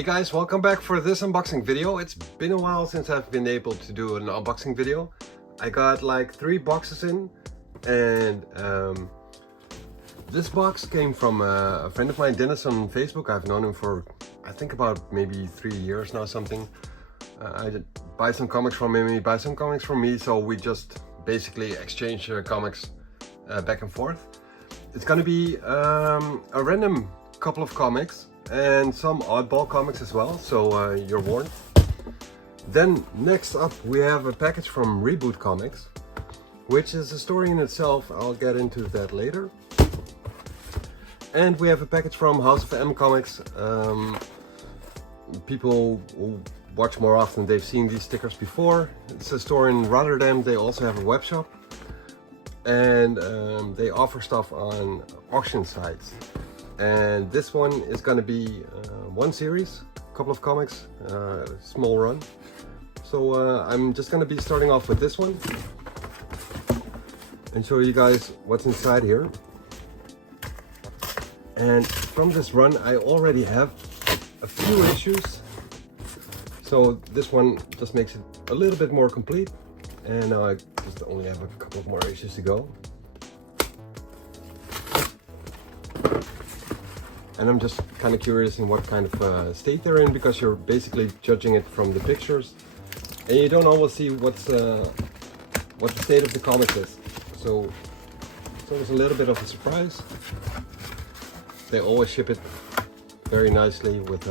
Hey guys, welcome back for this unboxing video. It's been a while since I've been able to do an unboxing video. I got like 3 boxes in, and this box came from a friend of mine, Dennis, on Facebook. I've known him for I think about maybe 3 years now, something. I did buy some comics from him, he buys some comics from me, so we just basically exchange comics back and forth. It's gonna be a random couple of comics and some oddball comics as well, so you're warned. Then next up we have a package from Reboot Comics, which is a story in itself. I'll get into that later. And we have a package from House of M Comics. People who watch more often, they've seen these stickers before. It's a store in Rotterdam. They also have a web shop, and they offer stuff on auction sites. And this one is going to be one series, a couple of comics, small run. So I'm just going to be starting off with this one and show you guys what's inside here. And from this run I already have a few issues, so this one just makes it a little bit more complete. And now I just only have a couple of more issues to go. And I'm just kind of curious in what kind of state they're in, because you're basically judging it from the pictures, and you don't always see what the state of the comic is. So it's always a little bit of a surprise. They always ship it very nicely with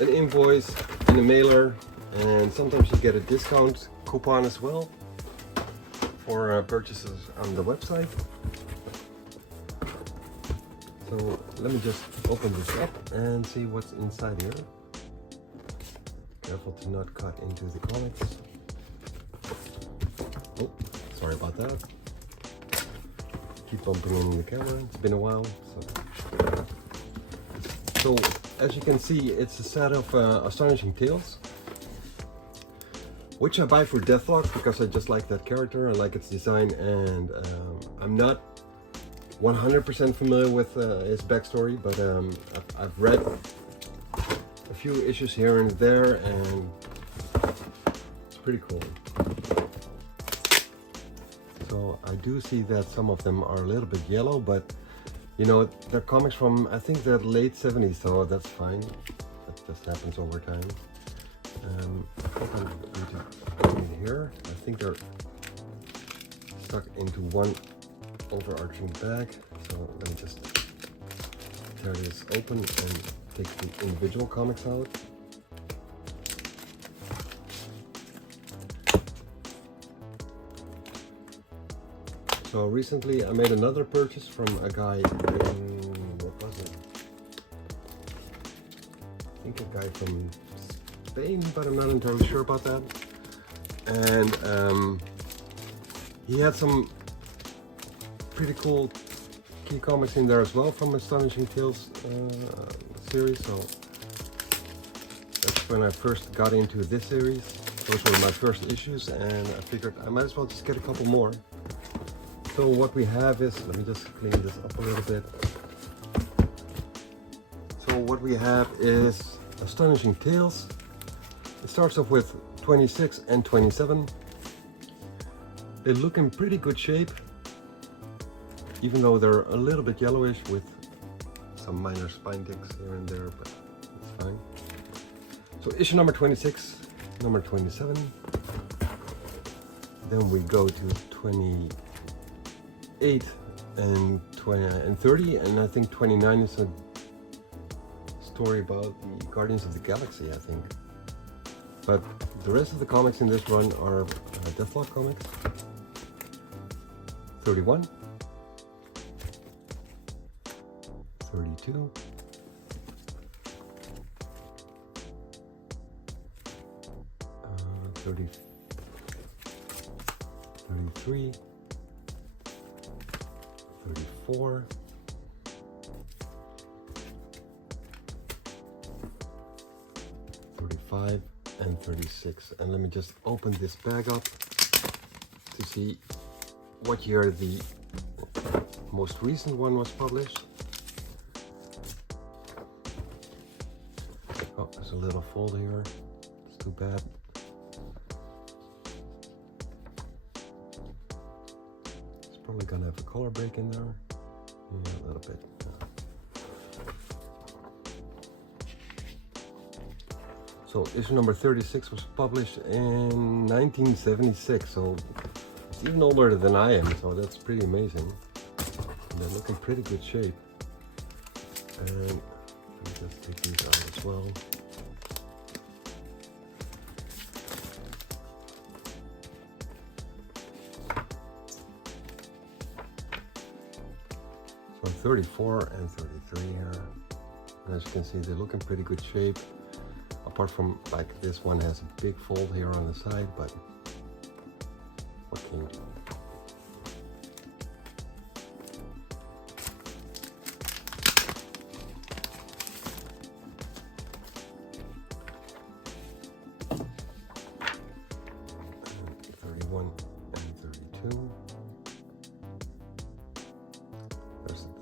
an invoice and a mailer, and sometimes you get a discount coupon as well for purchases on the website. So let me just open this up and see what's inside here. Careful to not cut into the comics. Oh, sorry about that. Keep bumping in the camera, it's been a while. So as you can see, it's a set of Astonishing Tales, which I buy for Deathlock because I just like that character, I like its design, and I'm not 100% familiar with his backstory, but I've read a few issues here and there, and it's pretty cool. So I do see that some of them are a little bit yellow, but you know, they're comics from I think the late 70s, so that's fine. That just happens over time. I think I'm going to put it here. I think they're stuck into one overarching bag, so let me just tear this open and take the individual comics out. So recently I made another purchase from a guy in, what was it? I think a guy from Spain, but I'm not entirely sure about that. And he had some pretty cool key comics in there as well from Astonishing Tales series. So that's when I first got into this series. Those were my first issues, and I figured I might as well just get a couple more. So what we have is, let me just clean this up a little bit. So what we have is Astonishing Tales. It starts off with 26 and 27. They look in pretty good shape, even though they're a little bit yellowish with some minor spine ticks here and there, but it's fine. So issue number 26, number 27. Then we go to 28 and 20 and 30, and I think 29 is a story about the Guardians of the Galaxy, I think. But the rest of the comics in this run are Deathlock comics. 31, 32, 30, 33, 34, 35, and 36. And let me just open this bag up to see what year the most recent one was published. a little fold here. It's too bad. It's probably gonna have a color break in there. Yeah, a little bit. So issue number 36 was published in 1976, so it's even older than I am, so that's pretty amazing. And they're looking pretty good shape. And let me just take these out as well. So 34 and 33 here. And as you can see, they look in pretty good shape. Apart from, like, this one has a big fold here on the side, but what can you do? And 31 and 32.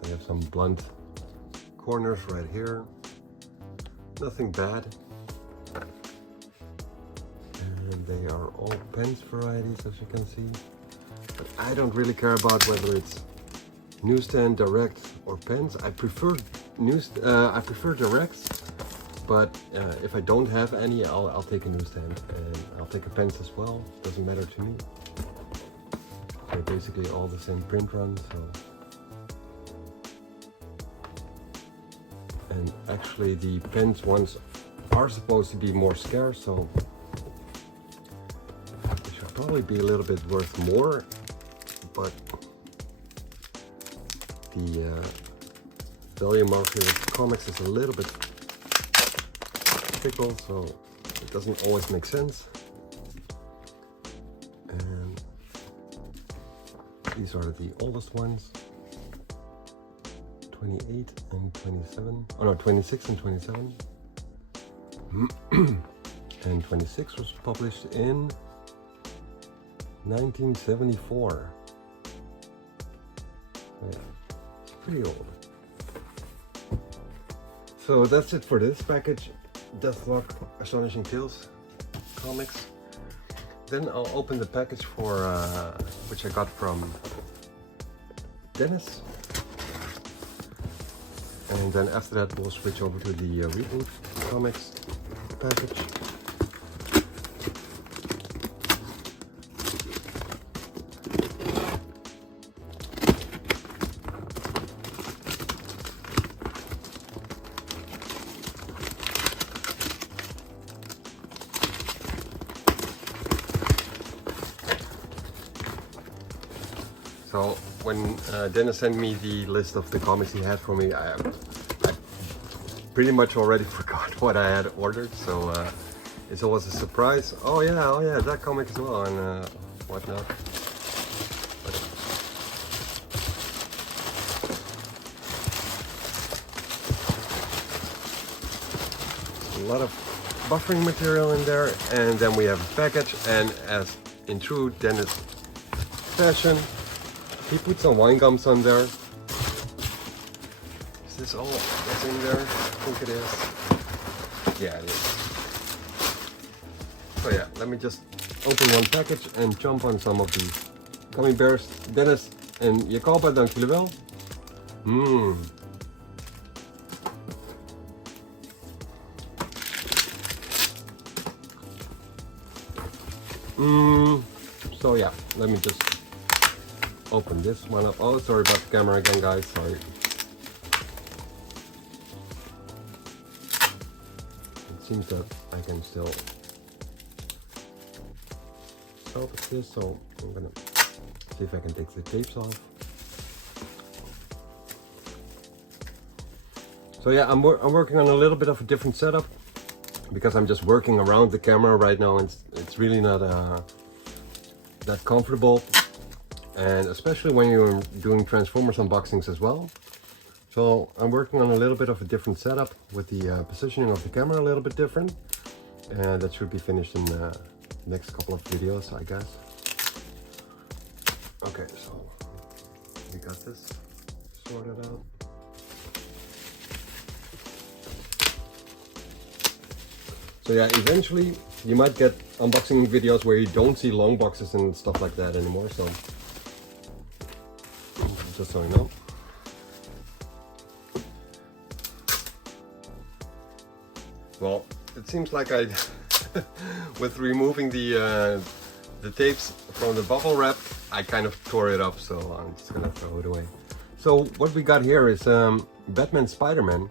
They have some blunt corners right here. Nothing bad. And they are all pens varieties, as you can see. But I don't really care about whether it's newsstand, direct, or pens. I prefer directs, but if I don't have any, I'll take a newsstand, and I'll take a pens as well. Doesn't matter to me. They're basically all the same print run, so. And actually, the pens ones are supposed to be more scarce, so they should probably be a little bit worth more, but the value market of comics is a little bit fickle, so it doesn't always make sense. And these are the oldest ones, 28 and 27, oh no, 26 and 27. And 26 was published in 1974. Yeah, it's pretty old. So that's it for this package, Deathlock Astonishing Tales comics. Then I'll open the package for which I got from Dennis. And then after that we'll switch over to the Reboot comics package. So when Dennis sent me the list of the comics he had for me, I pretty much already forgot what I had ordered, so it's always a surprise. Oh yeah, that comic as well, and whatnot. But a lot of buffering material in there, and then we have a package, and as in true Dennis fashion, he put some wine gums on there. Is this all that's in there? I think it is. Yeah, it is. So yeah, let me just open one package and jump on some of these gummy bears. Dennis en Jacoba, dank jullie wel. So yeah, let me just open this one up. Oh, sorry about the camera again, guys. Sorry. It seems that I can still help with this, so I'm gonna see if I can take the tapes off. So yeah, I'm working on a little bit of a different setup because I'm just working around the camera right now, and it's really not that comfortable. And especially when you're doing Transformers unboxings as well. So I'm working on a little bit of a different setup with the positioning of the camera a little bit different. And that should be finished in the next couple of videos, I guess. Okay, so we got this sorted out. So yeah, eventually you might get unboxing videos where you don't see long boxes and stuff like that anymore, so just so you know. Well, it seems like I, with removing the tapes from the bubble wrap, I kind of tore it up, so I'm just gonna throw it away. So what we got here is Batman Spider-Man,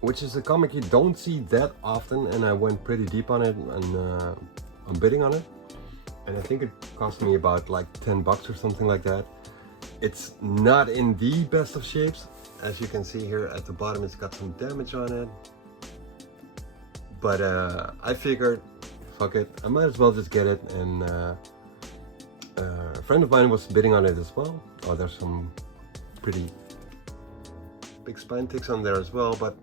which is a comic you don't see that often, and I went pretty deep on it and I'm bidding on it, and I think it cost me about like 10 bucks or something like that. It's not in the best of shapes. As you can see here at the bottom, it's got some damage on it. But I figured, fuck it, I might as well just get it, and a friend of mine was bidding on it as well. Oh, there's some pretty big spine ticks on there as well, but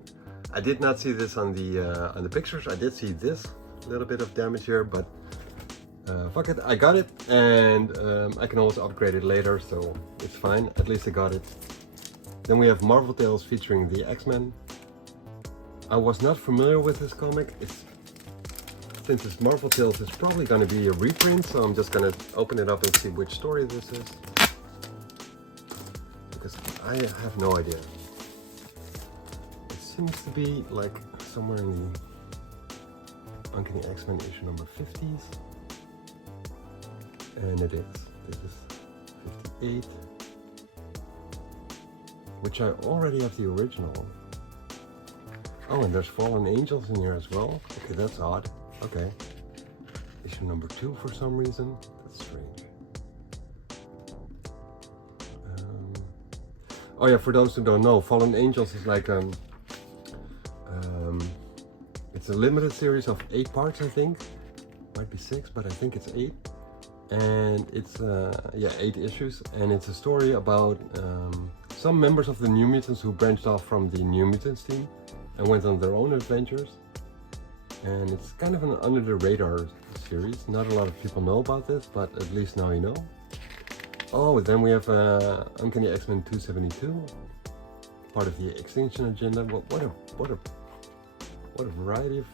I did not see this on the pictures. I did see this little bit of damage here, but fuck it, I got it, and I can always upgrade it later, so it's fine. At least I got it. Then we have Marvel Tales featuring the X-Men. I was not familiar with this comic. Since it's Marvel Tales, it's probably going to be a reprint, so I'm just going to open it up and see which story this is, because I have no idea. It seems to be like somewhere in the Uncanny X-Men issue number 50s, and it is. This is 58, which I already have the original. Oh, and there's Fallen Angels in here as well. Okay, that's odd. Okay. Issue number 2 for some reason. That's strange. Oh yeah, for those who don't know, Fallen Angels is like it's a limited series of 8 parts, I think. Might be 6, but I think it's 8. And it's 8 issues, and it's a story about some members of the New Mutants who branched off from the New Mutants team and went on their own adventures. And it's kind of an under the radar series. Not a lot of people know about this, but at least now you know. Oh, then we have Uncanny X-Men 272, part of the Extinction Agenda. What a variety of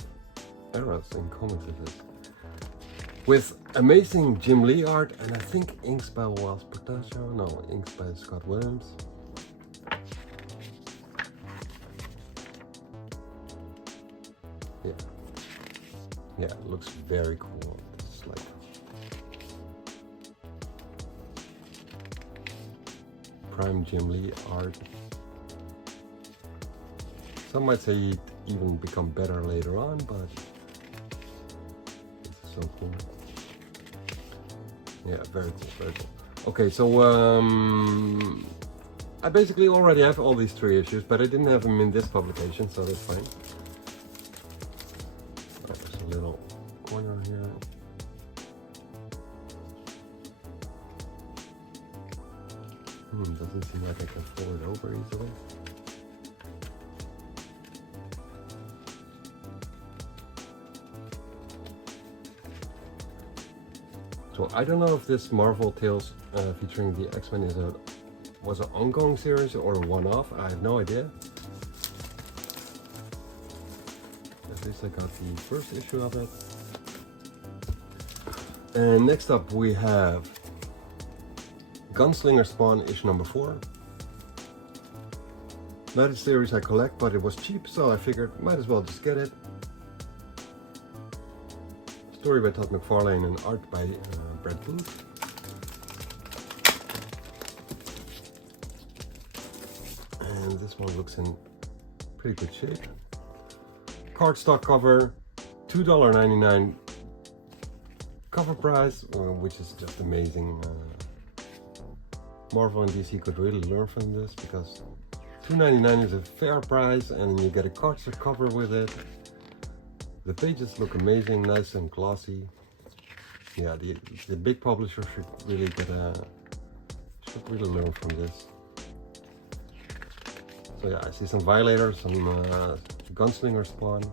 eras and comics it is. With amazing Jim Lee art, and I think inks by Wells Portacio. No, inks by Scott Williams. Yeah, it looks very cool. It's like prime Jim Lee art. Some might say he'd even become better later on, but it's so cool. Yeah, very cool, very cool. Okay, so I basically already have all these 3 issues, but I didn't have them in this publication, so that's fine. Little corner here. Doesn't seem like I can fold it over easily. So I don't know if this Marvel Tales featuring the X-Men was an ongoing series or a one-off. I have no idea. At least I got the first issue of it. And next up we have Gunslinger Spawn issue number 4. Not a series I collect, but it was cheap, so I figured might as well just get it. Story by Todd McFarlane and art by Brett Booth. And this one looks in pretty good shape. Cardstock cover, $2.99 cover price, which is just amazing. Marvel and DC could really learn from this, because $2.99 is a fair price, and you get a cardstock cover with it. The pages look amazing, nice and glossy. Yeah, the big publisher should really learn from this. So yeah, I see some Violators, some Gunslinger Spawn.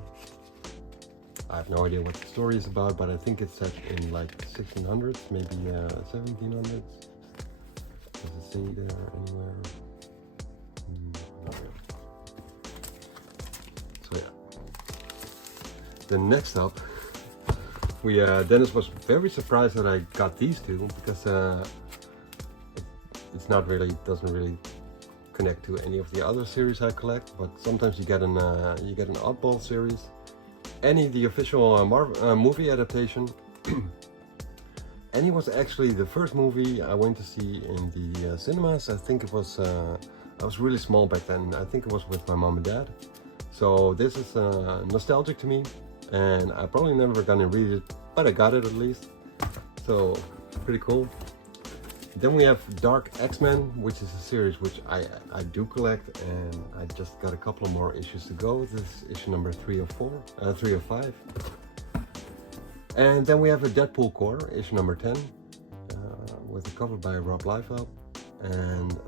I have no idea what the story is about, but I think it's set in like 1600s, maybe 1700s. Does it say there anywhere? Not really. So yeah. then next up, Dennis was very surprised that I got these two because doesn't really connect to any of the other series I collect. But sometimes you get an oddball series, the official movie adaptation. And it was actually the first movie I went to see in the cinemas. I think it was, I was really small back then. I think it was with my mom and dad. So this is nostalgic to me, and I probably never gonna read it, but I got it at least. So pretty cool. Then we have Dark X-Men, which is a series which I do collect, and I just got a couple of more issues to go. This is issue number 3 of 5. And then we have a Deadpool core, issue number 10, with a cover by Rob Liefeld. And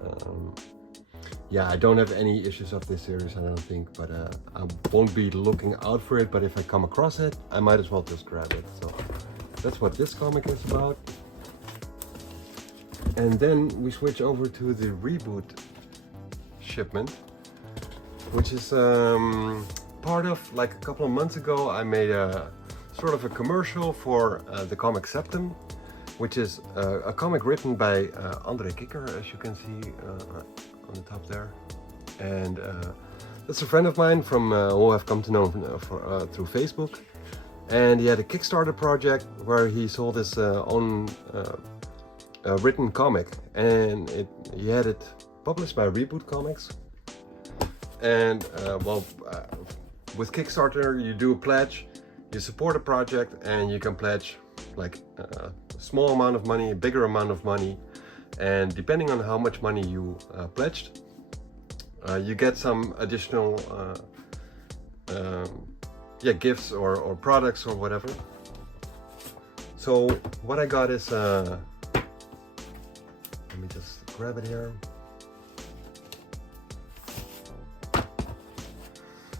yeah, I don't have any issues of this series, I don't think, but I won't be looking out for it. But if I come across it, I might as well just grab it. So that's what this comic is about. And then we switch over to the reboot shipment, which is part of, like, a couple of months ago, I made a sort of a commercial for the comic Septum, which is a comic written by André Kikker, as you can see on the top there. And that's a friend of mine from who I've come to know through Facebook. And he had a Kickstarter project where he sold his own written comic, and he had it published by Reboot Comics. And with Kickstarter you do a pledge, you support a project, and you can pledge like a small amount of money, a bigger amount of money, and depending on how much money you pledged, you get some additional gifts or products or whatever. So what I got is let me just grab it here.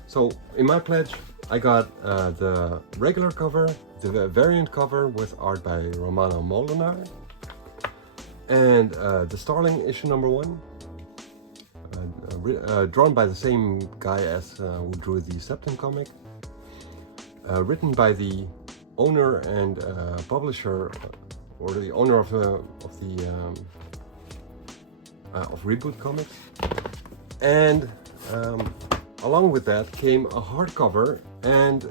So in my pledge I got the regular cover, the variant cover with art by Romano Molenaar, and the Starling issue number 1, drawn by the same guy as who drew the Septum comic, written by the owner and publisher, or the owner of Reboot Comics. And along with that came a hardcover, and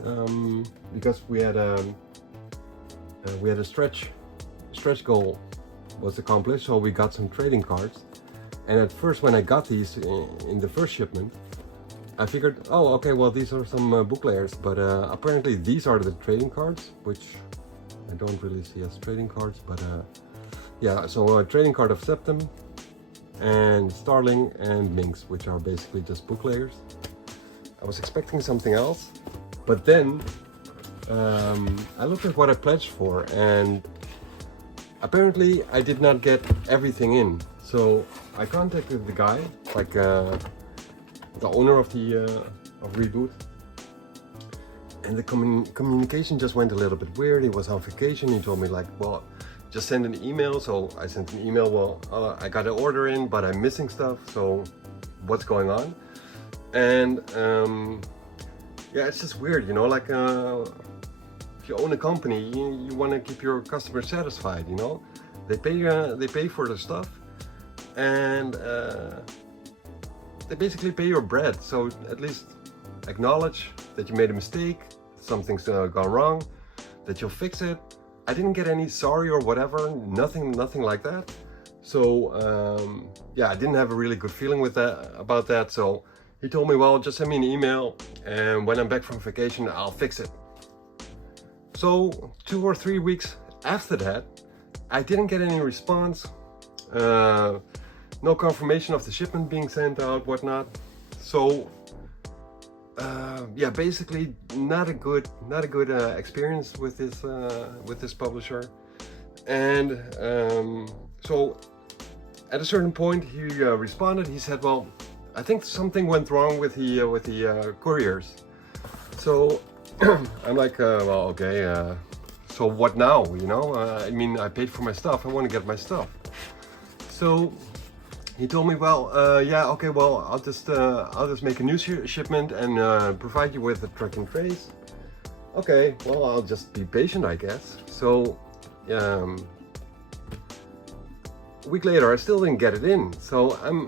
because we had a stretch goal was accomplished, so we got some trading cards. And at first, when I got these in the first shipment, I figured, oh, okay, well, these are some book layers, but apparently these are the trading cards, which I don't really see as trading cards, but yeah, so a trading card of Septum and Starling and Minx, which are basically just book layers. I was expecting something else, but then I looked at what I pledged for, and apparently I did not get everything in. So I contacted the guy, like the owner of Reboot, and the communication just went a little bit weird. He was on vacation. He told me, like, well, just send an email. So I sent an email. Well, I got an order in, but I'm missing stuff. So what's going on? And yeah, it's just weird, you know, like if you own a company, you want to keep your customers satisfied, you know. They pay for the stuff, and they basically pay your bread. So at least acknowledge that you made a mistake, something's gone wrong, that you'll fix it. I didn't get any sorry or whatever, nothing like that. So yeah, I didn't have a really good feeling about that. So he told me, well, just send me an email, and when I'm back from vacation, I'll fix it. So 2 or 3 weeks after that, I didn't get any response, no confirmation of the shipment being sent out, whatnot. So yeah, basically not a good experience with this publisher. And so at a certain point, he responded. He said, well, I think something went wrong with the couriers. So I'm like, well, okay, so what now, you know? I mean, I paid for my stuff, I want to get my stuff. So he told me, well, yeah, okay, well, I'll just make a new shipment and provide you with a track and trace okay, well, I'll just be patient, I guess. So a week later, I still didn't get it in. So I'm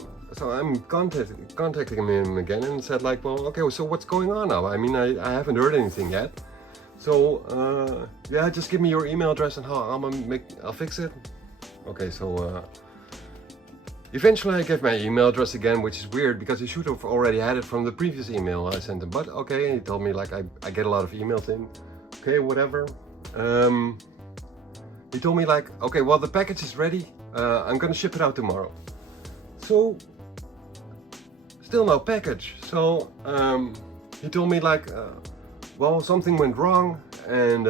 contacting him again and said like, well, okay, so what's going on now? I mean, I haven't heard anything yet. So yeah, just give me your email address and I'll fix it. Okay, so eventually I gave my email address again, which is weird because he should have already had it from the previous email I sent him. But okay, he told me like I get a lot of emails in. Okay, whatever. He told me like, okay, well, the package is ready. I'm gonna ship it out tomorrow. So still no package. So he told me like, well, something went wrong and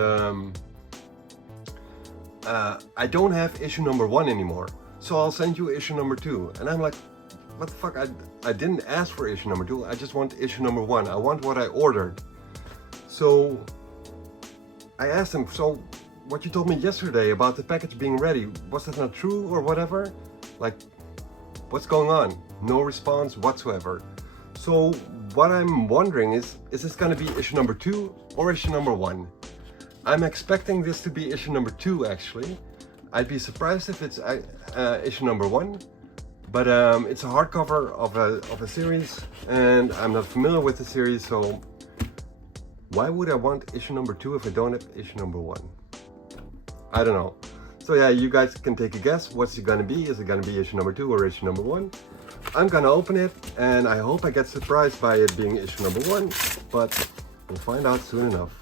I don't have issue number 1 anymore. So I'll send you issue number 2. And I'm like, what the fuck? I didn't ask for issue number 2. I just want issue number 1. I want what I ordered. So I asked him, so what you told me yesterday about the package being ready, was that not true or whatever? Like, what's going on? No response whatsoever. So what I'm wondering is this going to be issue number 2 or issue number 1? I'm expecting this to be issue number 2 actually. I'd be surprised if it's issue number 1, but it's a hardcover of a series and I'm not familiar with the series, so why would I want issue number 2 if I don't have issue number 1? I don't know. So yeah, you guys can take a guess. What's it gonna be? Is it gonna be issue number 2 or issue number 1? I'm gonna open it and I hope I get surprised by it being issue number 1, but we'll find out soon enough.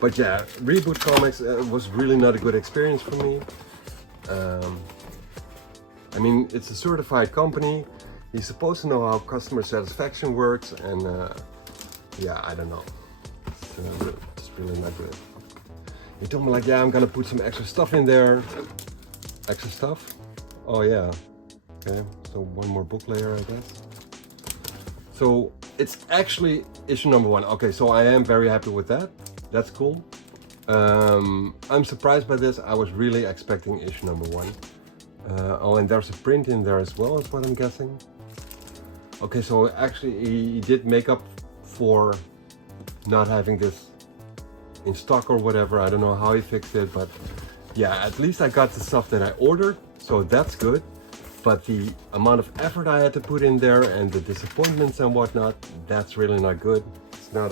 But yeah, Reboot Comics was really not a good experience for me. I mean, it's a certified company. He's supposed to know how customer satisfaction works, and yeah, I don't know. It's really not good. He told me like, yeah, I'm gonna put some extra stuff in there. Extra stuff? Oh yeah. Okay, so one more book layer, I guess. So it's actually issue number 1. Okay, so I am very happy with that. That's cool. I'm surprised by this. I was really expecting issue number 1. Oh, and there's a print in there as well, is what I'm guessing. Okay, so actually he did make up for not having this in stock or whatever. I don't know how he fixed it, but yeah, at least I got the stuff that I ordered, so that's good. But the amount of effort I had to put in there and the disappointments and whatnot, that's really not good. It's not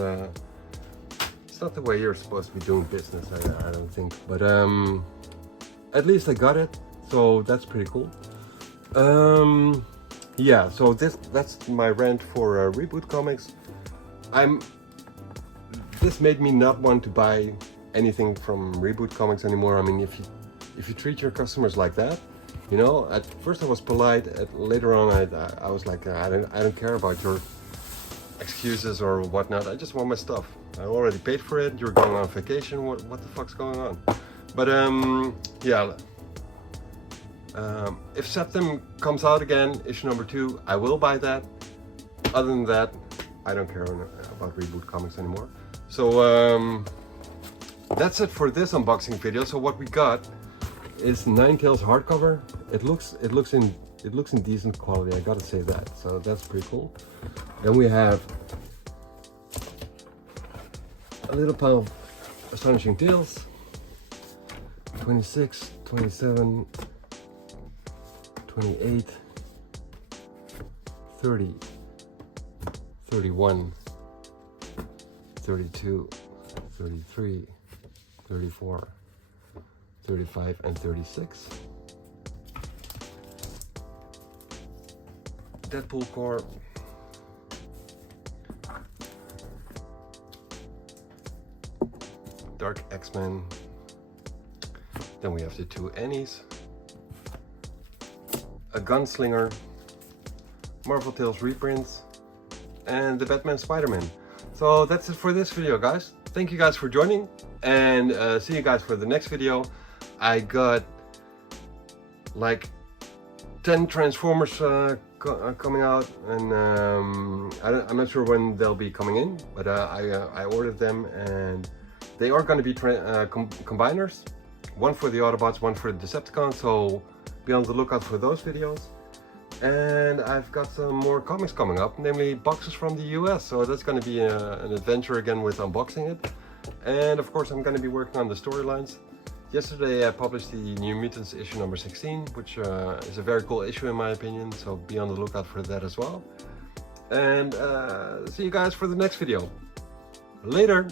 the way you're supposed to be doing business, I don't think. But at least I got it, so that's pretty cool. Yeah, so that's my rant for Reboot Comics. This made me not want to buy anything from Reboot Comics anymore. I mean, if you treat your customers like that, you know, at first I was polite. Later on, I was like, I don't care about your excuses or whatnot. I just want my stuff. I already paid for it. You're going on vacation. What the fuck's going on? But yeah. If Septem comes out again, issue number 2, I will buy that. Other than that, I don't care about Reboot Comics anymore. So that's it for this unboxing video. So what we got is Ninetales hardcover. It looks in decent quality, I gotta say that. So that's pretty cool. Then we have a little pile of Astonishing Tales. 26, 27, 28, 30, 31, 32, 33, 34, 35, and 36. Deadpool Corps. Dark X-Men. Then we have the 2 Annies. A Gunslinger. Marvel Tales reprints. And the Batman Spider-Man. So that's it for this video, guys. Thank you guys for joining, and see you guys for the next video. I got like 10 Transformers coming out, and I'm not sure when they'll be coming in, but I ordered them, and they are going to be combiners. One for the Autobots, one for the Decepticons, so be on the lookout for those videos. And I've got some more comics coming up, namely boxes from the US, so that's going to be an adventure again with unboxing it. And of course I'm going to be working on the storylines. Yesterday I published the New Mutants issue number 16, which is a very cool issue in my opinion, so be on the lookout for that as well. And see you guys for the next video. Later!